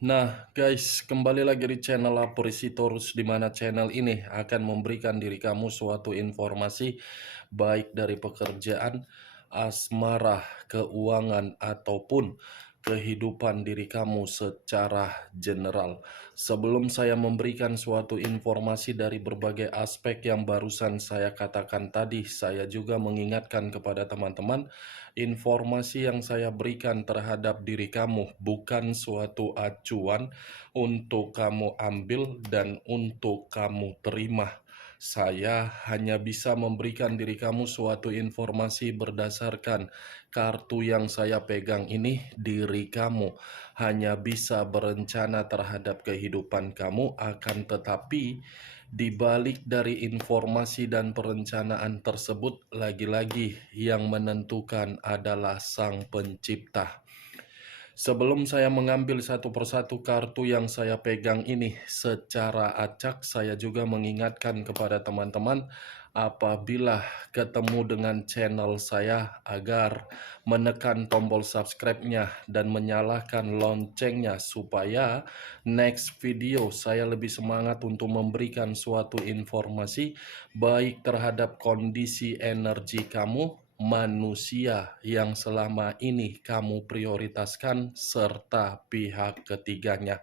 Nah, guys, kembali lagi di channel Laporisitorus, di mana channel ini akan memberikan diri kamu suatu informasi baik dari pekerjaan, asmara, keuangan, ataupun kehidupan diri kamu secara general. Sebelum saya memberikan suatu informasi dari berbagai aspek yang barusan saya katakan tadi, saya juga mengingatkan kepada teman-teman, informasi yang saya berikan terhadap diri kamu bukan suatu acuan untuk kamu ambil dan untuk kamu terima. Saya hanya bisa memberikan diri kamu suatu informasi berdasarkan kartu yang saya pegang ini. Diri kamu hanya bisa berencana terhadap kehidupan kamu, akan tetapi di balik dari informasi dan perencanaan tersebut, lagi-lagi yang menentukan adalah Sang Pencipta. Sebelum saya mengambil satu persatu kartu yang saya pegang ini secara acak, saya juga mengingatkan kepada teman-teman apabila ketemu dengan channel saya agar menekan tombol subscribe-nya dan menyalakan loncengnya supaya next video saya lebih semangat untuk memberikan suatu informasi baik terhadap kondisi energi kamu, manusia yang selama ini kamu prioritaskan, serta pihak ketiganya.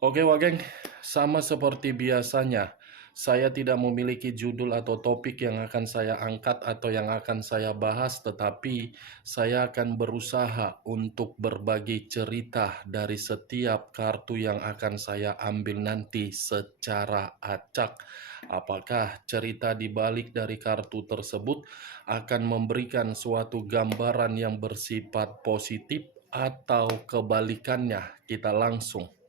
Oke Wageng, sama seperti biasanya, saya tidak memiliki judul atau topik yang akan saya angkat atau yang akan saya bahas, tetapi saya akan berusaha untuk berbagi cerita dari setiap kartu yang akan saya ambil nanti secara acak. Apakah cerita di balik dari kartu tersebut akan memberikan suatu gambaran yang bersifat positif atau kebalikannya? Kita langsung.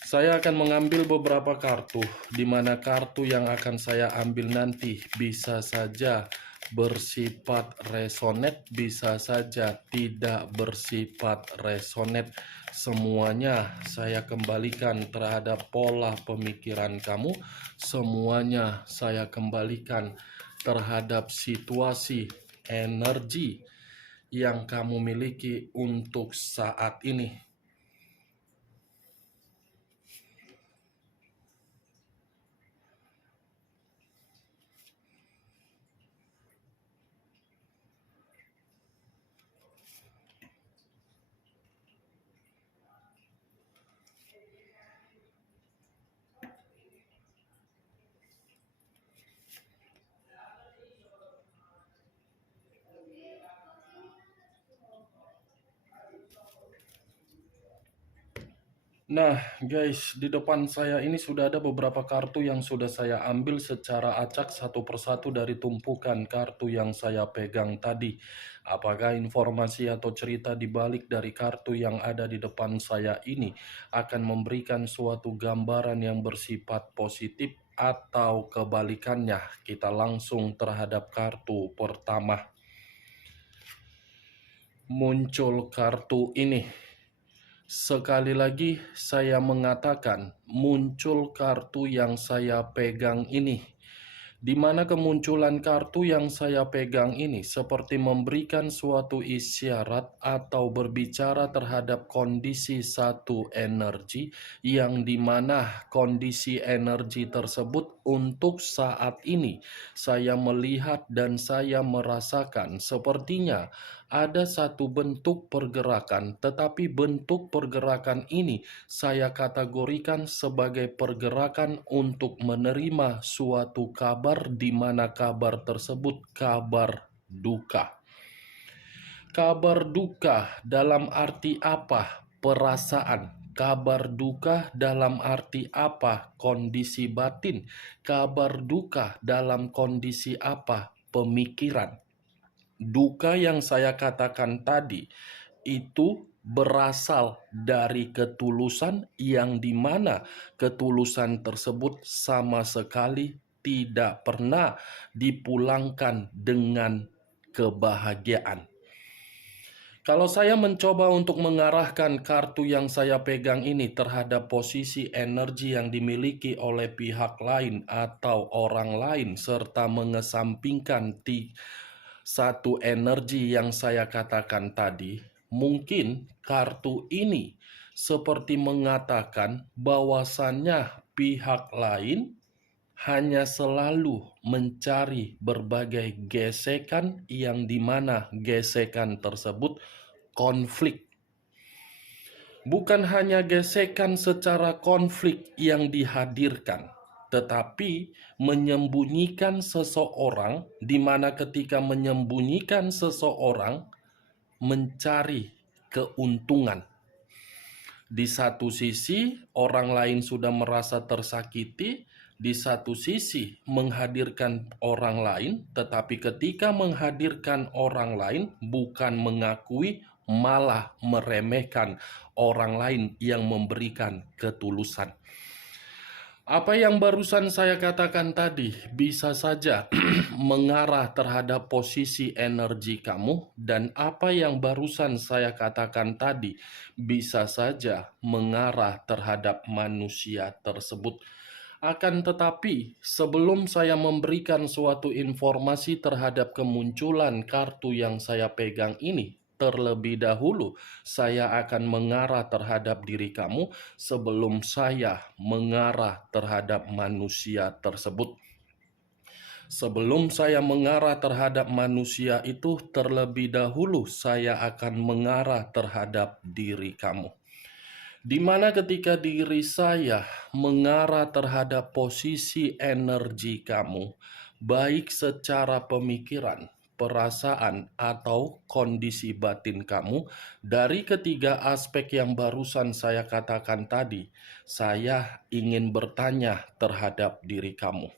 Saya akan mengambil beberapa kartu, di mana kartu yang akan saya ambil nanti bisa saja bersifat resonate, bisa saja tidak bersifat resonate. Semuanya saya kembalikan terhadap pola pemikiran kamu, semuanya saya kembalikan terhadap situasi energi yang kamu miliki untuk saat ini. Nah guys, di depan saya ini sudah ada beberapa kartu yang sudah saya ambil secara acak satu persatu dari tumpukan kartu yang saya pegang tadi. Apakah informasi atau cerita di balik dari kartu yang ada di depan saya ini akan memberikan suatu gambaran yang bersifat positif atau kebalikannya? Kita langsung terhadap kartu pertama. Muncul kartu ini. Sekali lagi saya mengatakan, muncul kartu yang saya pegang ini. Di mana kemunculan kartu yang saya pegang ini seperti memberikan suatu isyarat atau berbicara terhadap kondisi satu energi, yang dimana kondisi energi tersebut untuk saat ini saya melihat dan saya merasakan sepertinya ada satu bentuk pergerakan, tetapi bentuk pergerakan ini saya kategorikan sebagai pergerakan untuk menerima suatu kabar, di mana kabar tersebut kabar duka. Kabar duka dalam arti apa? Perasaan. Kabar duka dalam arti apa? Kondisi batin. Kabar duka dalam kondisi apa? Pemikiran. Duka yang saya katakan tadi itu berasal dari ketulusan, yang dimana ketulusan tersebut sama sekali tidak pernah dipulangkan dengan kebahagiaan. Kalau saya mencoba untuk mengarahkan kartu yang saya pegang ini terhadap posisi energi yang dimiliki oleh pihak lain atau orang lain, serta mengesampingkan satu energi yang saya katakan tadi, mungkin kartu ini seperti mengatakan bahwasannya pihak lain hanya selalu mencari berbagai gesekan yang dimana gesekan tersebut konflik. Bukan hanya gesekan secara konflik yang dihadirkan, tetapi menyembunyikan seseorang, di mana ketika menyembunyikan seseorang mencari keuntungan. Di satu sisi, orang lain sudah merasa tersakiti, di satu sisi menghadirkan orang lain, tetapi ketika menghadirkan orang lain bukan mengakui, malah meremehkan orang lain yang memberikan ketulusan. Apa yang barusan saya katakan tadi bisa saja mengarah terhadap posisi energi kamu, dan apa yang barusan saya katakan tadi bisa saja mengarah terhadap manusia tersebut. Akan tetapi, sebelum saya memberikan suatu informasi terhadap kemunculan kartu yang saya pegang ini, terlebih dahulu saya akan mengarah terhadap diri kamu sebelum saya mengarah terhadap manusia tersebut. Sebelum saya mengarah terhadap manusia itu, terlebih dahulu saya akan mengarah terhadap diri kamu. Di mana ketika diri saya mengarah terhadap posisi energi kamu, baik secara pemikiran, perasaan, atau kondisi batin kamu, dari ketiga aspek yang barusan saya katakan tadi, saya ingin bertanya terhadap diri kamu.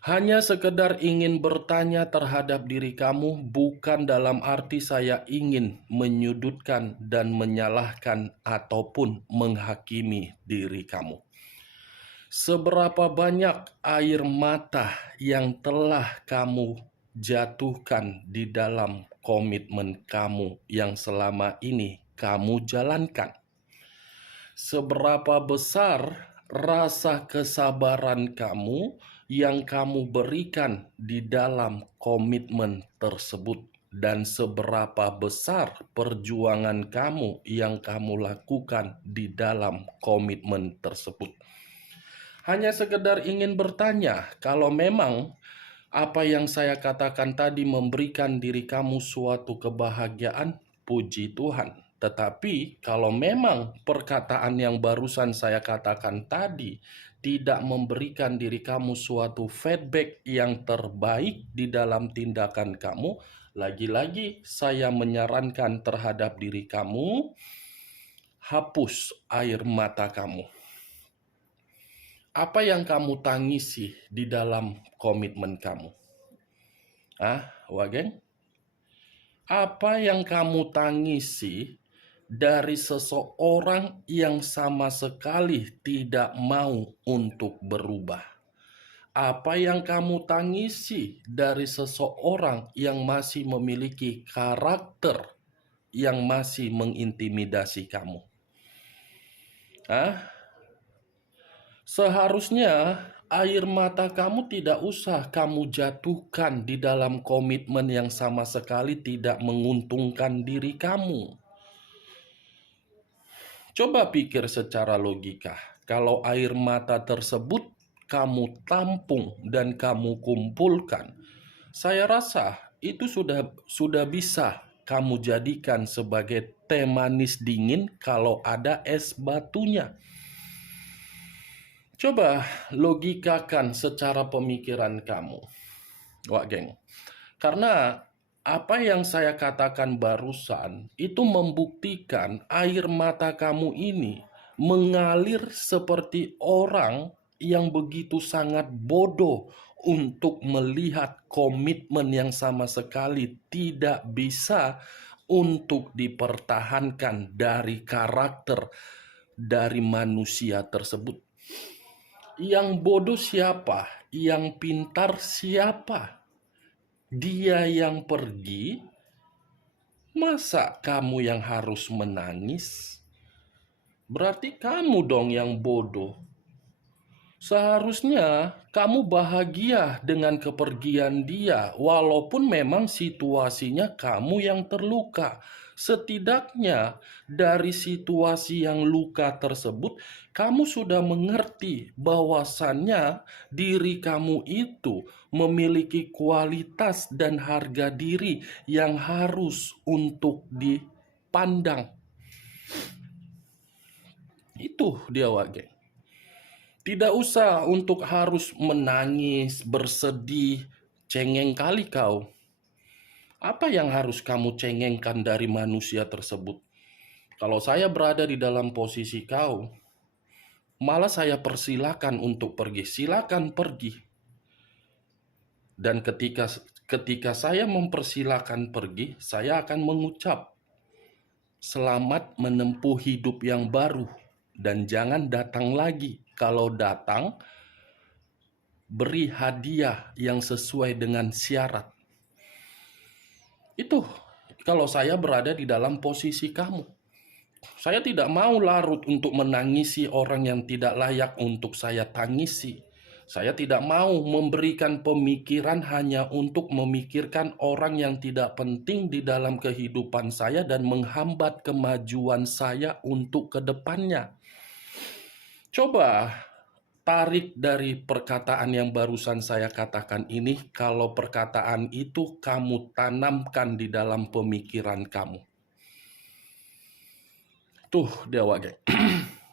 Hanya sekedar ingin bertanya terhadap diri kamu, bukan dalam arti saya ingin menyudutkan dan menyalahkan ataupun menghakimi diri kamu. Seberapa banyak air mata yang telah kamu jatuhkan di dalam komitmen kamu yang selama ini kamu jalankan? Seberapa besar rasa kesabaran kamu yang kamu berikan di dalam komitmen tersebut, dan seberapa besar perjuangan kamu yang kamu lakukan di dalam komitmen tersebut? Hanya sekedar ingin bertanya, kalau memang apa yang saya katakan tadi memberikan diri kamu suatu kebahagiaan, puji Tuhan. Tetapi kalau memang perkataan yang barusan saya katakan tadi tidak memberikan diri kamu suatu feedback yang terbaik di dalam tindakan kamu, lagi-lagi saya menyarankan terhadap diri kamu, hapus air mata kamu. Apa yang kamu tangisi di dalam komitmen kamu? Wagen? Apa yang kamu tangisi dari seseorang yang sama sekali tidak mau untuk berubah? Apa yang kamu tangisi dari seseorang yang masih memiliki karakter yang masih mengintimidasi kamu? Seharusnya air mata kamu tidak usah kamu jatuhkan di dalam komitmen yang sama sekali tidak menguntungkan diri kamu. Coba pikir secara logika, kalau air mata tersebut kamu tampung dan kamu kumpulkan, saya rasa itu sudah bisa kamu jadikan sebagai teh manis dingin kalau ada es batunya. Coba logikakan secara pemikiran kamu, Wak Geng. Karena apa yang saya katakan barusan itu membuktikan air mata kamu ini mengalir seperti orang yang begitu sangat bodoh untuk melihat komitmen yang sama sekali tidak bisa untuk dipertahankan dari karakter dari manusia tersebut. Yang bodoh siapa? Yang pintar siapa? Dia yang pergi, masa kamu yang harus menangis? Berarti kamu dong yang bodoh. Seharusnya kamu bahagia dengan kepergian dia, walaupun memang situasinya kamu yang terluka. Setidaknya dari situasi yang luka tersebut, kamu sudah mengerti bahwasannya diri kamu itu memiliki kualitas dan harga diri yang harus untuk dipandang. Itu dia Wage. Tidak usah untuk harus menangis, bersedih, cengeng kali kau. Apa yang harus kamu cengengkan dari manusia tersebut? Kalau saya berada di dalam posisi kau, malah saya persilakan untuk pergi. Silakan pergi. Dan ketika saya mempersilakan pergi, saya akan mengucap, selamat menempuh hidup yang baru. Dan jangan datang lagi. Kalau datang, beri hadiah yang sesuai dengan syarat. Itu kalau saya berada di dalam posisi kamu. Saya tidak mau larut untuk menangisi orang yang tidak layak untuk saya tangisi. Saya tidak mau memberikan pemikiran hanya untuk memikirkan orang yang tidak penting di dalam kehidupan saya dan menghambat kemajuan saya untuk ke depannya. Coba tarik dari perkataan yang barusan saya katakan ini, kalau perkataan itu kamu tanamkan di dalam pemikiran kamu. Tuh, Dewa geng.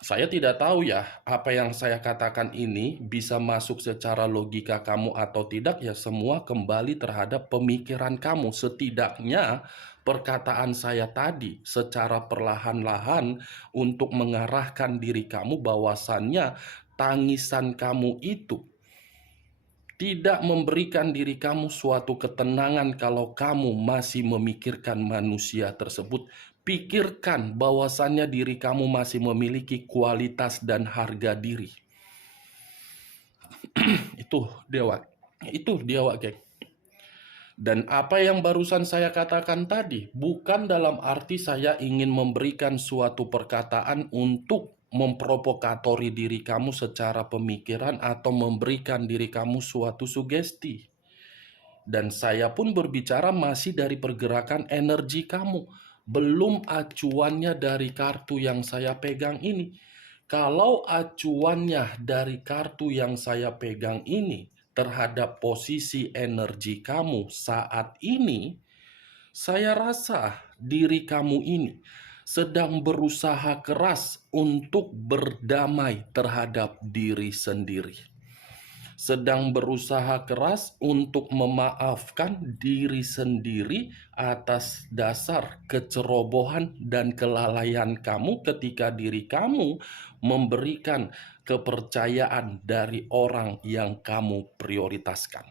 Saya tidak tahu ya, apa yang saya katakan ini bisa masuk secara logika kamu atau tidak, ya semua kembali terhadap pemikiran kamu. Setidaknya perkataan saya tadi secara perlahan-lahan untuk mengarahkan diri kamu bahwasannya tangisan kamu itu tidak memberikan diri kamu suatu ketenangan kalau kamu masih memikirkan manusia tersebut. Pikirkan bahwasannya diri kamu masih memiliki kualitas dan harga diri. Itu Dewa, geng. Dan apa yang barusan saya katakan tadi, bukan dalam arti saya ingin memberikan suatu perkataan untuk memprovokatori diri kamu secara pemikiran atau memberikan diri kamu suatu sugesti. Dan saya pun berbicara masih dari pergerakan energi kamu. Belum acuannya dari kartu yang saya pegang ini. Kalau acuannya dari kartu yang saya pegang ini terhadap posisi energi kamu saat ini, saya rasa diri kamu ini sedang berusaha keras untuk berdamai terhadap diri sendiri. Sedang berusaha keras untuk memaafkan diri sendiri atas dasar kecerobohan dan kelalaian kamu ketika diri kamu memberikan kepercayaan dari orang yang kamu prioritaskan.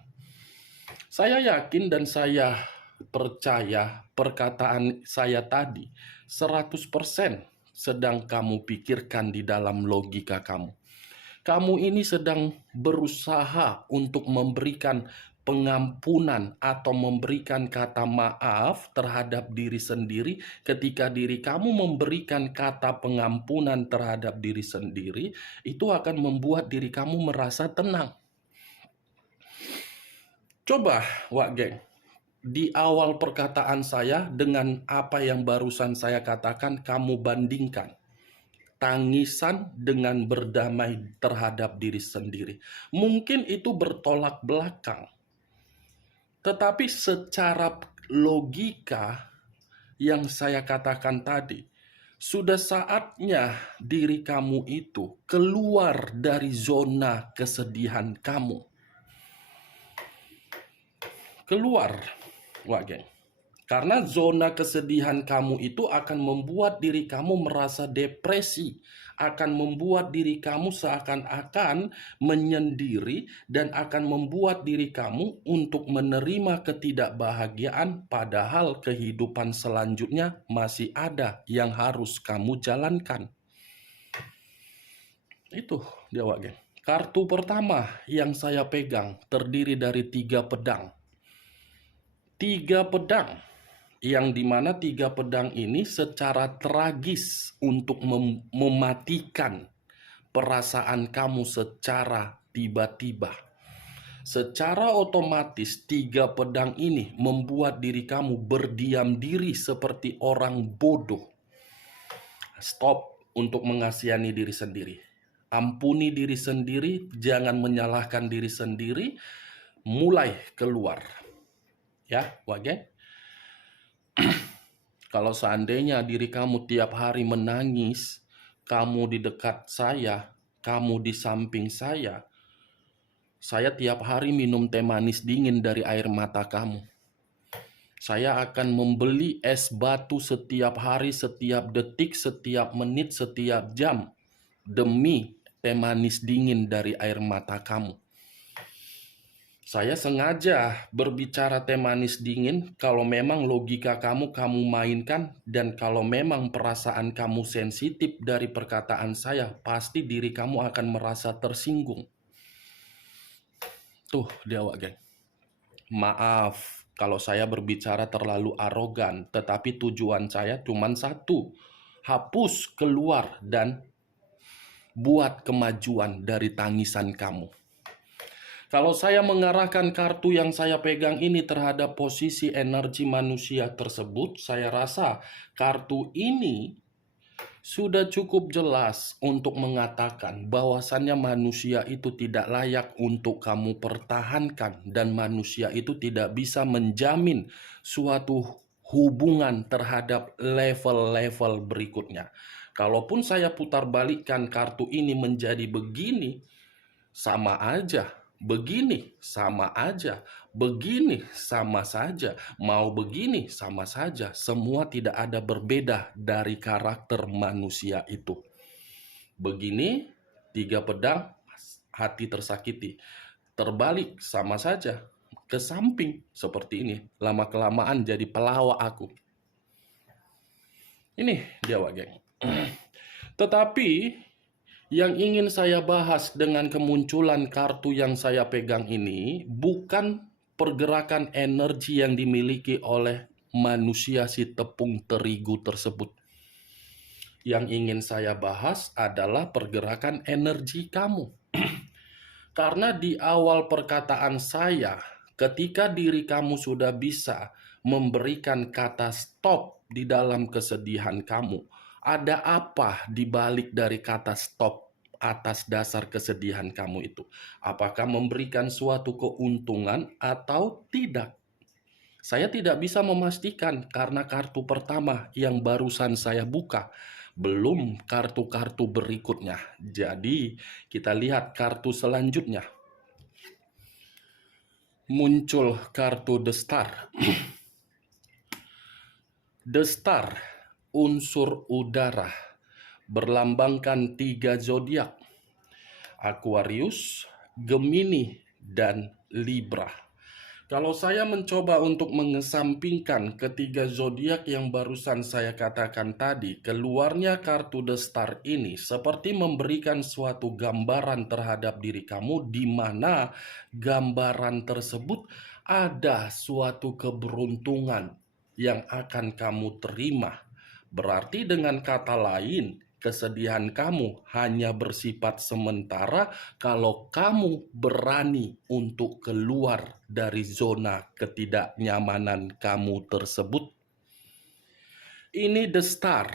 Saya yakin dan saya percaya perkataan saya tadi 100% sedang kamu pikirkan di dalam logika kamu. Kamu ini sedang berusaha untuk memberikan pengampunan atau memberikan kata maaf terhadap diri sendiri. Ketika diri kamu memberikan kata pengampunan terhadap diri sendiri, itu akan membuat diri kamu merasa tenang. Coba, Wak Geng, di awal perkataan saya dengan apa yang barusan saya katakan, kamu bandingkan. Tangisan dengan berdamai terhadap diri sendiri. Mungkin itu bertolak belakang. Tetapi secara logika yang saya katakan tadi, sudah saatnya diri kamu itu keluar dari zona kesedihan kamu. Keluar, Wak Geng. Karena zona kesedihan kamu itu akan membuat diri kamu merasa depresi, akan membuat diri kamu seakan-akan menyendiri, dan akan membuat diri kamu untuk menerima ketidakbahagiaan, padahal kehidupan selanjutnya masih ada yang harus kamu jalankan. Itu dia, Wak Geng. Kartu pertama yang saya pegang terdiri dari 3 pedang. 3 pedang. Yang dimana 3 pedang ini secara tragis untuk mematikan perasaan kamu secara tiba-tiba. Secara otomatis, tiga pedang ini membuat diri kamu berdiam diri seperti orang bodoh. Stop untuk mengasihani diri sendiri. Ampuni diri sendiri, jangan menyalahkan diri sendiri, mulai keluar. Ya, Wage? Kalau seandainya diri kamu tiap hari menangis, kamu di dekat saya, kamu di samping saya tiap hari minum teh manis dingin dari air mata kamu. Saya akan membeli es batu setiap hari, setiap detik, setiap menit, setiap jam demi teh manis dingin dari air mata kamu. Saya sengaja berbicara teh manis dingin kalau memang logika kamu mainkan, dan kalau memang perasaan kamu sensitif dari perkataan saya, pasti diri kamu akan merasa tersinggung. Tuh dia, Wak, geng. Maaf kalau saya berbicara terlalu arogan, tetapi tujuan saya cuma satu: hapus, keluar, dan buat kemajuan dari tangisan kamu. Kalau saya mengarahkan kartu yang saya pegang ini terhadap posisi energi manusia tersebut, saya rasa kartu ini sudah cukup jelas untuk mengatakan bahwasannya manusia itu tidak layak untuk kamu pertahankan, dan manusia itu tidak bisa menjamin suatu hubungan terhadap level-level berikutnya. Kalaupun saya putar balikkan kartu ini menjadi begini, sama aja. Begini sama aja, begini sama saja, mau begini sama saja. Semua tidak ada berbeda dari karakter manusia itu. Begini, tiga pedang, hati tersakiti. Terbalik sama saja, ke samping seperti ini. Lama-kelamaan jadi pelawak aku. Ini dia, Wak, geng. Tetapi yang ingin saya bahas dengan kemunculan kartu yang saya pegang ini bukan pergerakan energi yang dimiliki oleh manusia si tepung terigu tersebut. Yang ingin saya bahas adalah pergerakan energi kamu. Karena di awal perkataan saya, ketika diri kamu sudah bisa memberikan kata stop di dalam kesedihan kamu, ada apa di balik dari kata stop atas dasar kesedihan kamu itu? Apakah memberikan suatu keuntungan atau tidak? Saya tidak bisa memastikan karena kartu pertama yang barusan saya buka, belum kartu-kartu berikutnya. Jadi, kita lihat kartu selanjutnya. Muncul kartu The Star. The Star, unsur udara, berlambangkan 3 zodiak: Aquarius, Gemini, dan Libra. Kalau saya mencoba untuk mengesampingkan ketiga zodiak yang barusan saya katakan tadi, keluarnya kartu The Star ini seperti memberikan suatu gambaran terhadap diri kamu, di mana gambaran tersebut ada suatu keberuntungan yang akan kamu terima. Berarti dengan kata lain, kesedihan kamu hanya bersifat sementara kalau kamu berani untuk keluar dari zona ketidaknyamanan kamu tersebut. Ini The Star,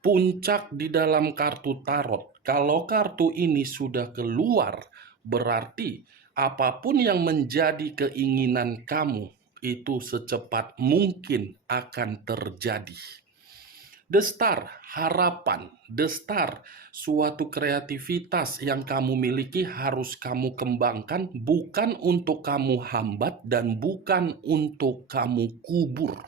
puncak di dalam kartu tarot. Kalau kartu ini sudah keluar, berarti apapun yang menjadi keinginan kamu itu secepat mungkin akan terjadi. The Star, harapan. The Star, suatu kreativitas yang kamu miliki harus kamu kembangkan, bukan untuk kamu hambat dan bukan untuk kamu kubur.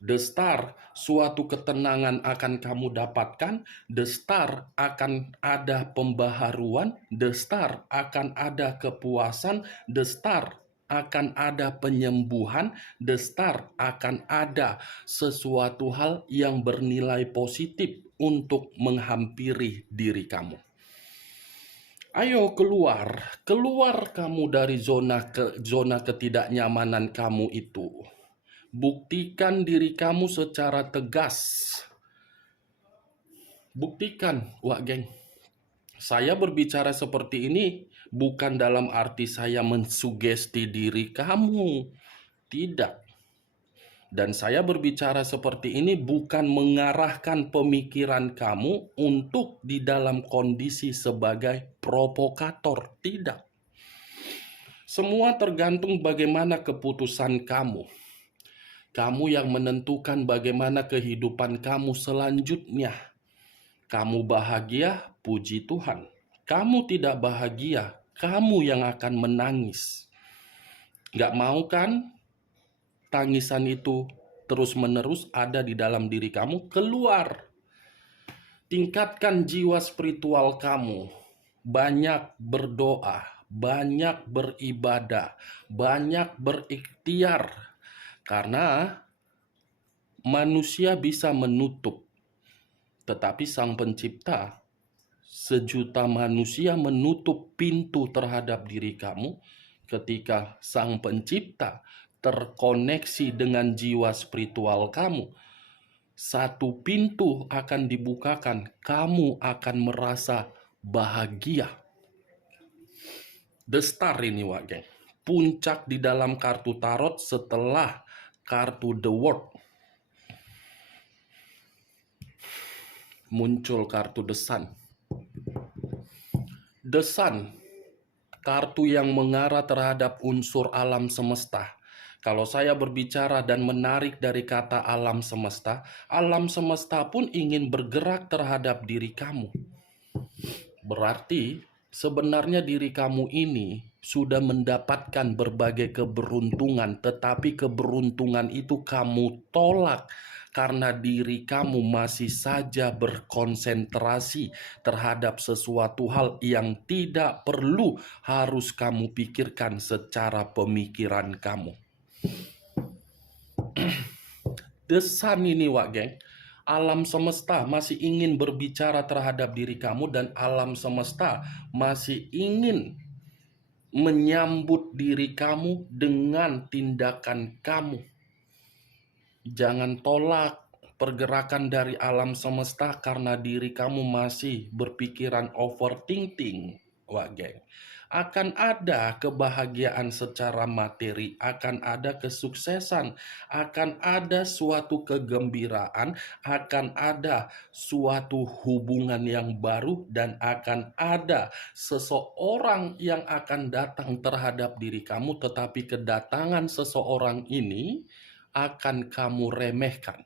The Star, suatu ketenangan akan kamu dapatkan. The Star, akan ada pembaharuan. The Star, akan ada kepuasan. The Star, akan ada penyembuhan. The Star, akan ada sesuatu hal yang bernilai positif untuk menghampiri diri kamu. Ayo keluar kamu dari zona ketidaknyamanan kamu itu. Buktikan diri kamu secara tegas. Buktikan, Wak, geng. Saya berbicara seperti ini Bukan dalam arti saya mensugesti diri kamu, tidak. Dan saya berbicara seperti ini bukan mengarahkan pemikiran kamu untuk di dalam kondisi sebagai provokator, tidak. Semua tergantung bagaimana keputusan kamu. Kamu yang menentukan bagaimana kehidupan kamu selanjutnya. Kamu bahagia, puji Tuhan. Kamu tidak bahagia, kamu yang akan menangis. Gak mau kan tangisan itu terus-menerus ada di dalam diri kamu? Keluar. Tingkatkan jiwa spiritual kamu. Banyak berdoa, banyak beribadah, banyak berikhtiar. Karena manusia bisa menutup, tetapi Sang Pencipta, sejuta manusia menutup pintu terhadap diri kamu. Ketika Sang Pencipta terkoneksi dengan jiwa spiritual kamu, satu pintu akan dibukakan, kamu akan merasa bahagia. The Star ini, Wak Geng. Puncak di dalam kartu tarot setelah kartu The World. Muncul kartu The Sun. The Sun, kartu yang mengarah terhadap unsur alam semesta. Kalau saya berbicara dan menarik dari kata alam semesta pun ingin bergerak terhadap diri kamu. Berarti sebenarnya diri kamu ini sudah mendapatkan berbagai keberuntungan, tetapi keberuntungan itu kamu tolak karena diri kamu masih saja berkonsentrasi terhadap sesuatu hal yang tidak perlu harus kamu pikirkan secara pemikiran kamu. The Sun ini, Wak Geng, alam semesta masih ingin berbicara terhadap diri kamu dan alam semesta masih ingin menyambut diri kamu dengan tindakan kamu. Jangan tolak pergerakan dari alam semesta karena diri kamu masih berpikiran overthinking, Wak Geng. Akan ada kebahagiaan secara materi, akan ada kesuksesan, akan ada suatu kegembiraan, akan ada suatu hubungan yang baru, dan akan ada seseorang yang akan datang terhadap diri kamu, tetapi kedatangan seseorang ini akan kamu remehkan.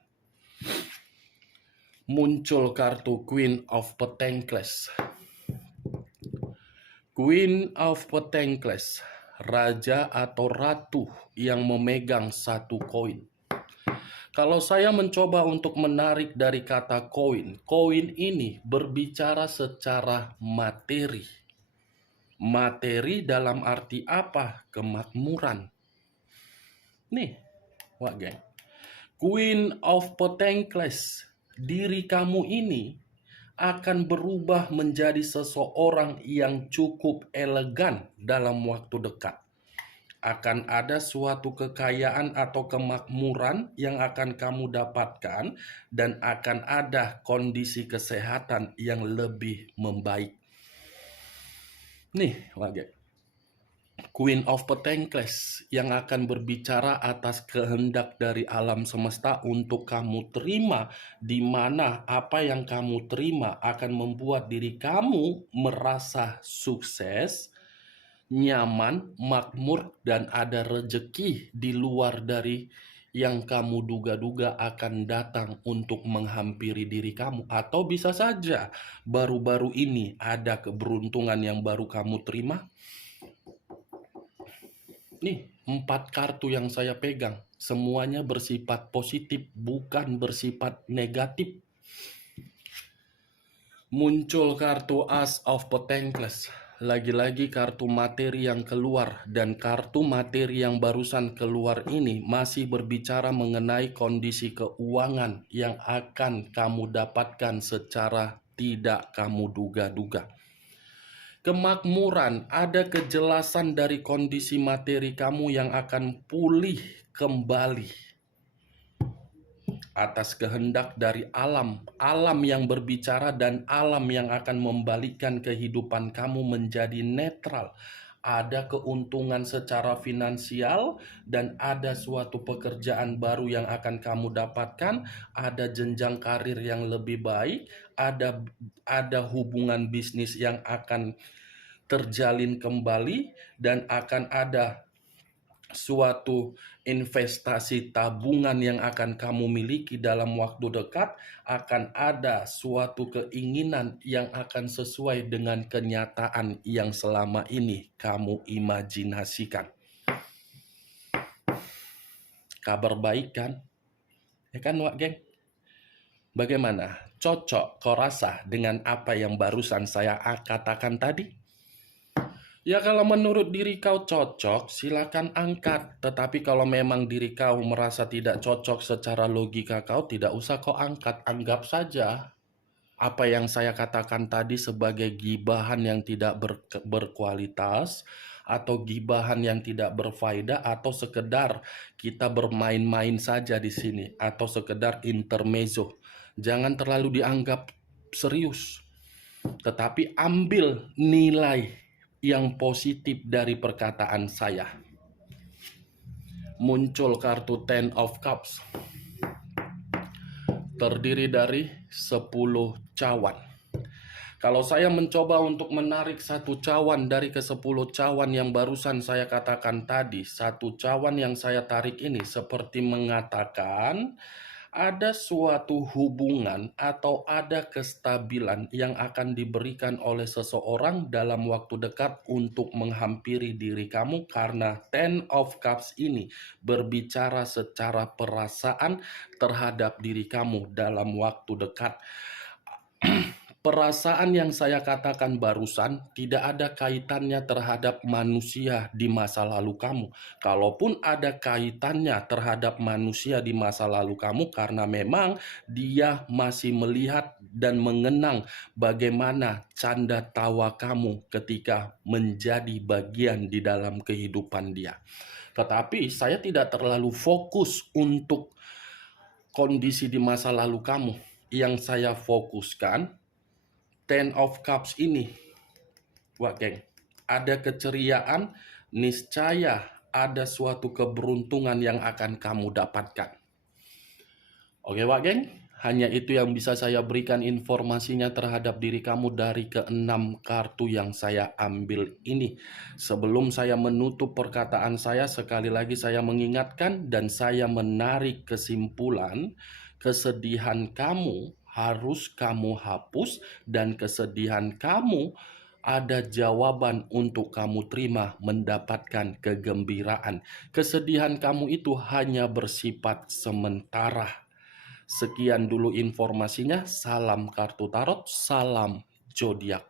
Muncul kartu Queen of Pentacles. Queen of Pentacles, raja atau ratu yang memegang satu koin. Kalau saya mencoba untuk menarik dari kata koin, koin ini berbicara secara materi. Materi dalam arti apa? Kemakmuran. Nih, Wak Geng. Queen of Pentacles, diri kamu ini akan berubah menjadi seseorang yang cukup elegan dalam waktu dekat. Akan ada suatu kekayaan atau kemakmuran yang akan kamu dapatkan dan akan ada kondisi kesehatan yang lebih membaik. Nih, Wak Geng. Queen of Pentacles yang akan berbicara atas kehendak dari alam semesta untuk kamu terima, di mana apa yang kamu terima akan membuat diri kamu merasa sukses, nyaman, makmur, dan ada rejeki di luar dari yang kamu duga-duga akan datang untuk menghampiri diri kamu. Atau bisa saja baru-baru ini ada keberuntungan yang baru kamu terima. Nih, 4 kartu yang saya pegang, semuanya bersifat positif, bukan bersifat negatif. Muncul kartu Ace of Pentacles. Lagi-lagi kartu materi yang keluar, dan kartu materi yang barusan keluar ini masih berbicara mengenai kondisi keuangan yang akan kamu dapatkan secara tidak kamu duga-duga. Kemakmuran, ada kejelasan dari kondisi materi kamu yang akan pulih kembali. atas kehendak dari alam, alam yang berbicara dan alam yang akan membalikkan kehidupan kamu menjadi netral. Ada keuntungan secara finansial dan ada suatu pekerjaan baru yang akan kamu dapatkan, ada jenjang karir yang lebih baik, ada hubungan bisnis yang akan terjalin kembali dan akan ada suatu investasi tabungan yang akan kamu miliki dalam waktu dekat, akan ada suatu keinginan yang akan sesuai dengan kenyataan yang selama ini kamu imajinasikan. Kabar baik kan? Ya kan, Wak Geng? Bagaimana? Cocok kau rasa dengan apa yang barusan saya katakan tadi? Ya kalau menurut diri kau cocok, silakan angkat. Tetapi kalau memang diri kau merasa tidak cocok secara logika kau, tidak usah kau angkat. Anggap saja apa yang saya katakan tadi sebagai gibahan yang tidak berkualitas, atau gibahan yang tidak berfaedah, atau sekedar kita bermain-main saja di sini, atau sekedar intermezzo. Jangan terlalu dianggap serius, tetapi ambil nilai yang positif dari perkataan saya. Muncul kartu Ten of Cups, terdiri dari 10 cawan. Kalau saya mencoba untuk menarik satu cawan dari ke-10 cawan yang barusan saya katakan tadi, satu cawan yang saya tarik ini seperti mengatakan ada suatu hubungan atau ada kestabilan yang akan diberikan oleh seseorang dalam waktu dekat untuk menghampiri diri kamu, karena Ten of Cups ini berbicara secara perasaan terhadap diri kamu dalam waktu dekat. Perasaan yang saya katakan barusan tidak ada kaitannya terhadap manusia di masa lalu kamu. Kalaupun ada kaitannya terhadap manusia di masa lalu kamu, karena memang dia masih melihat dan mengenang bagaimana canda tawa kamu ketika menjadi bagian di dalam kehidupan dia. Tetapi saya tidak terlalu fokus untuk kondisi di masa lalu kamu. Yang saya fokuskan Ten of Cups ini, Wak Geng, ada keceriaan, niscaya ada suatu keberuntungan yang akan kamu dapatkan. Oke Wak Geng, hanya itu yang bisa saya berikan informasinya terhadap diri kamu dari ke-6 kartu yang saya ambil ini. Sebelum saya menutup perkataan saya, sekali lagi saya mengingatkan dan saya menarik kesimpulan, kesedihan kamu harus kamu hapus, dan kesedihan kamu ada jawaban untuk kamu terima mendapatkan kegembiraan. Kesedihan kamu itu hanya bersifat sementara. Sekian dulu informasinya. Salam kartu tarot, salam zodiak.